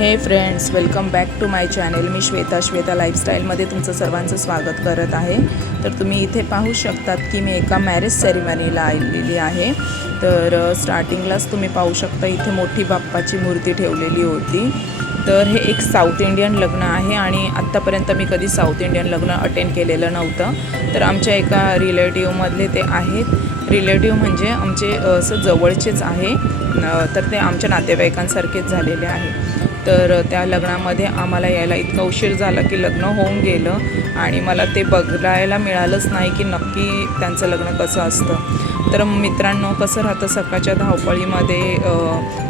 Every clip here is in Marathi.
हे friends, welcome back to my channel. मी श्वेता लाईफस्टाईलमध्ये तुमचं सर्वांचं स्वागत करत आहे. तर तुम्ही इथे पाहू शकतात की मी एका मॅरेज सेरेमनीला आलेली आहे. तर स्टार्टिंगलाच तुम्ही पाहू शकता इथे मोठी बाप्पाची मूर्ती ठेवलेली होती. तर हे एक साऊथ इंडियन लग्न आहे आणि आत्तापर्यंत मी कधी साऊथ इंडियन लग्न अटेंड केलेलं नव्हतं. तर आमच्या एका रिलेटिव्हमधले ते आहेत. रिलेटिव्ह म्हणजे आमचे असं जवळचेच आहे. तर ते आमच्या नातेवाईकांसारखेच झालेले आहे. तर त्या लग्नामध्ये आम्हाला यायला इतका उशीर झाला की लग्न होऊन गेलं आणि मला ते बघायला मिळालंच नाही की नक्की त्यांचं लग्न कसं असतं. तर मित्रांनो, कसं राहतं, सकाळच्या धावपळीमध्ये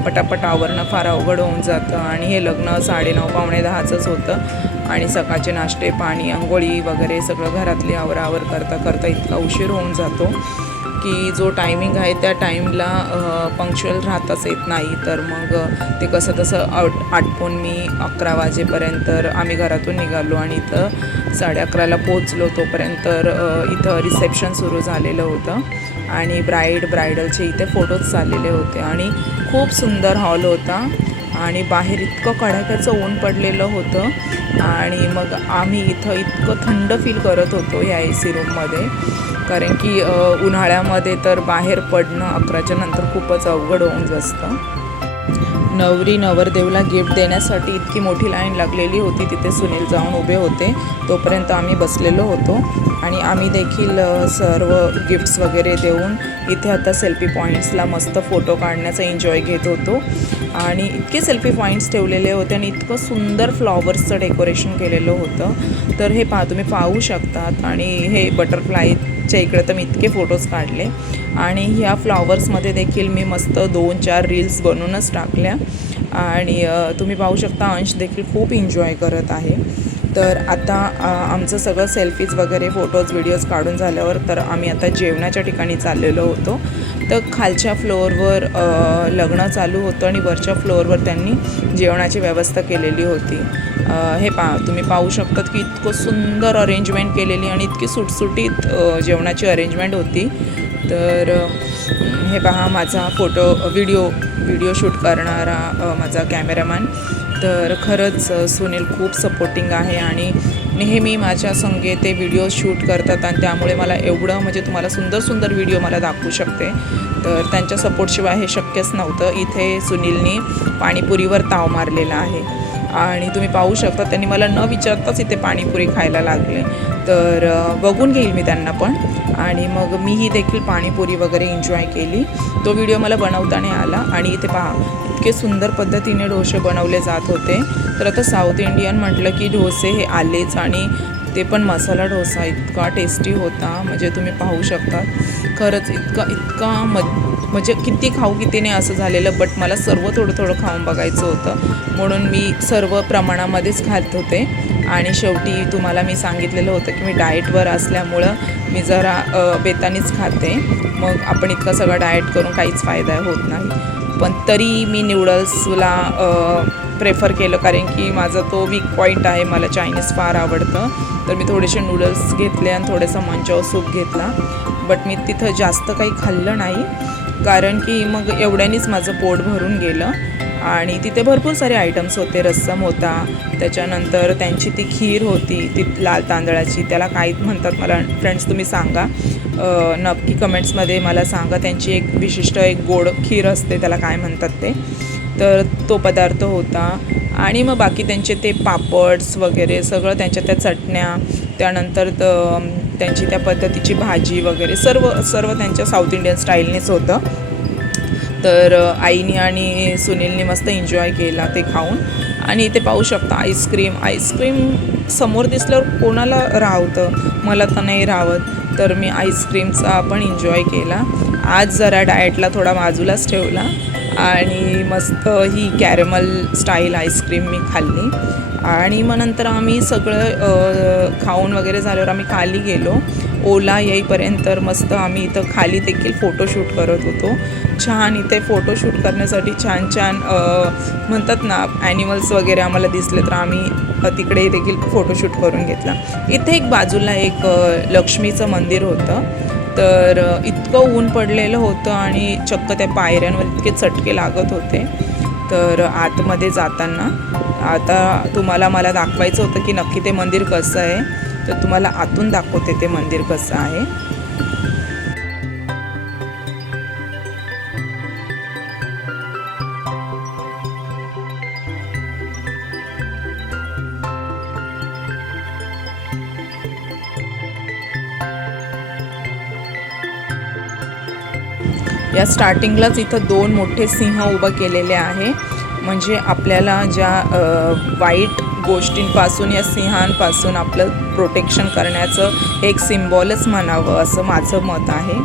पटापट आवरणं फार अवघड होऊन जातं आणि हे लग्न 9:30 पावणे 10च होतं आणि सकाळचे नाश्ते पाणी अंघोळी वगैरे सगळं घरातली आवरावर करता इतका उशीर होऊन जातो की जो टायमिंग आहे त्या टाईमला पंक्च्युअल राहताच येत नाही. तर मग ते कसं तसं आटपून मी 11 वाजेपर्यंत आम्ही घरातून निघालो आणि इथं 11:30ला पोहोचलो. तोपर्यंत इथं रिसेप्शन सुरू झालेलं होतं आणि ब्रायडलचे इथे फोटोज चाललेले होते आणि खूप सुंदर हॉल होता आणि बाहेर इतकं कडाक्याचं ऊन पडलेलं होतं आणि मग आम्ही इथं इतकं थंड फील करत होतो या AC रूममध्ये. कारण की उन्हाळ्यामध्ये तर बाहेर पडणं 11च्या नंतर खूपच अवघड होऊन बसतं. नवरी नवरदेवला गिफ्ट देण्यासाठी इतकी मोठी लाईन लागलेली होती. तिथे सुनील जाऊन उभे होते. तोपर्यंत आम्ही बसलेलो होतो आणि आम्ही देखील सर्व गिफ्ट्स वगैरे देऊन इथे आता सेल्फी पॉईंट्सला मस्त फोटो काढण्याचा एन्जॉय घेत होतो. आणि इतके सेल्फी पॉईंट्स ठेवलेले होते आणि इतकं सुंदर फ्लॉवर्सचं डेकोरेशन केलेलं होतं. तर हे तुम्ही पाहू शकतात. आणि हे बटरफ्लायच्या इकडे तर मी इतके फोटोज काढले आणि ह्या फ्लॉवर्समध्ये देखील मी मस्त 2-4 रील्स बनवूनच टाकल्या आणि तुम्ही पाहू शकता अंश देखील खूप एन्जॉय करत आहे. तर आता आमचं सगळं सेल्फीज वगैरे फोटोज व्हिडिओज काढून झाल्यावर तर आम्ही आता जेवणाच्या ठिकाणी चाललेलो होतो. तर खालच्या फ्लोअरवर लग्न चालू होतं आणि वरच्या फ्लोअरवर त्यांनी जेवणाची व्यवस्था केलेली होती. हे तुम्ही पाहू शकतात की इतकं सुंदर अरेंजमेंट केलेली आणि इतकी सुटसुटीत जेवणाची अरेंजमेंट होती. तर हे पहा माझा व्हिडिओ शूट करणारा माझा कॅमेरामॅन. तर खरंच सुनील खूप सपोर्टिंग आहे आणि नेहमी माझ्या संगे ते व्हिडिओ शूट करतात आणि त्यामुळे मला एवढं म्हणजे तुम्हाला सुंदर व्हिडिओ मला दाखवू शकते. तर त्यांच्या सपोर्टशिवाय हे शक्यच नव्हतं. इथे सुनीलनी पाणीपुरीवर ताव मारलेला आहे आणि तुम्ही पाहू शकता त्यांनी मला न विचारताच इथे पाणीपुरी खायला लागले. तर बघून घेईल मी त्यांना पण आणि मग मीही देखील पाणीपुरी वगैरे एन्जॉय केली. तो व्हिडिओ मला बनवता नाही आला. आणि इथे पहा इतके सुंदर पद्धतीने डोसे बनवले जात होते. तर आता साऊथ इंडियन म्हटलं की डोसे हे आलेच आणि ते पण मसाला डोसा इतका टेस्टी होता. म्हणजे तुम्ही पाहू शकता खरंच इतका म्हणजे किती नाही असं झालेलं. बट मला सर्व थोडं खाऊन बघायचं होतं म्हणून मी सर्व प्रमाणामध्येच खात होते. आणि शेवटी तुम्हाला मी सांगितलेलं होतं की मी डाएटवर असल्यामुळं मी जरा बेतानीच खाते. मग आपण इतका सगळा डाएट करून काहीच फायदा होत नाही. पण तरी मी नूडल्सला प्रेफर केलं कारण की माझा तो वीक पॉईंट आहे. मला चायनीज फार आवडतं. तर मी थोडेसे नूडल्स घेतले आणि थोडासा मंचाव सूप घेतला. बट मी तिथं जास्त काही खाल्लं नाही कारण की मग एवढ्यानीच माझं पोट भरून गेलं. आणि तिथे भरपूर सारे आयटम्स होते. रस्सम होता, त्याच्यानंतर त्यांची ती खीर होती ती लाल तांदळाची. त्याला काय म्हणतात मला फ्रेंड्स तुम्ही सांगा, नक्की कमेंट्समध्ये मला सांगा. त्यांची एक विशिष्ट एक गोड खीर असते, त्याला काय म्हणतात ते. तर तो पदार्थ होता. आणि मग बाकी त्यांचे ते पापड्स वगैरे सगळं, त्यांच्या त्या चटण्या, त्यानंतर त्यांची त्या पद्धतीची भाजी वगैरे सर्व त्यांच्या साऊथ इंडियन स्टाईलनेच होतं. तर आईनी आणि सुनीलनी मस्त एन्जॉय केला ते खाऊन. आणि इथे पाहू शकता आईस्क्रीम समोर दिसल्यावर कोणाला राहतं, मला तर नाही राहत. तर मी आईस्क्रीमचा पण एन्जॉय केला. आज जरा डाएटला थोडा बाजूलाच ठेवला आणि मस्त ही कॅरेमल स्टाईल आईस्क्रीम मी खाल्ली. आणि मग नंतर आम्ही सगळं खाऊन वगैरे झाल्यावर आम्ही खाली गेलो. ओला येईपर्यंत मस्त आम्ही इथं खाली देखील फोटोशूट करत होतो. छान इथे फोटोशूट करण्यासाठी छान म्हणतात ना ॲनिमल्स वगैरे आम्हाला दिसले तर आम्ही तिकडे देखील फोटोशूट करून घेतला. इथे एक बाजूला एक लक्ष्मीचं मंदिर होतं. तर इतकं ऊन पडलेलं होतं आणि चक्क त्या पायऱ्यांवर इतके चटके लागत होते. तर आतमध्ये जाताना आता तुम्हाला मला दाखवायचं होतं की नक्की ते मंदिर कसं आहे, तर तुम्हाला आतून दाखवते ते मंदिर कसं आहे. या स्टार्टिंगलाच इथं 2 मोठे सिंह उभं केलेले आहे. म्हणजे आपल्याला ज्या वाईट गोष्टींपासून या सिंहांपासून आपलं प्रोटेक्शन करण्याचं एक सिम्बॉलच म्हणावं असं माझं मत आहे.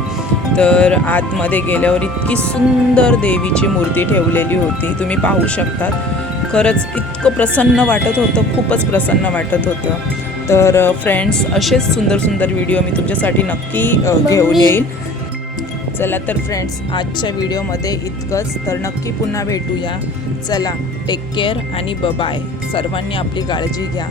तर आतमध्ये गेल्यावर इतकी सुंदर देवीची मूर्ती ठेवलेली होती, तुम्ही पाहू शकतात. खरंच इतकं प्रसन्न वाटत होतं, खूपच प्रसन्न वाटत होतं. तर फ्रेंड्स, असेच सुंदर सुंदर व्हिडिओ मी तुमच्यासाठी नक्की घेऊन येईल. चला तर फ्रेंड्स, आजच्या व्हिडिओमध्ये इतकंच. तर नक्की पुन्हा भेटूया. चला, टेक केअर आणि बाय. सर्वांनी आपली काळजी घ्या.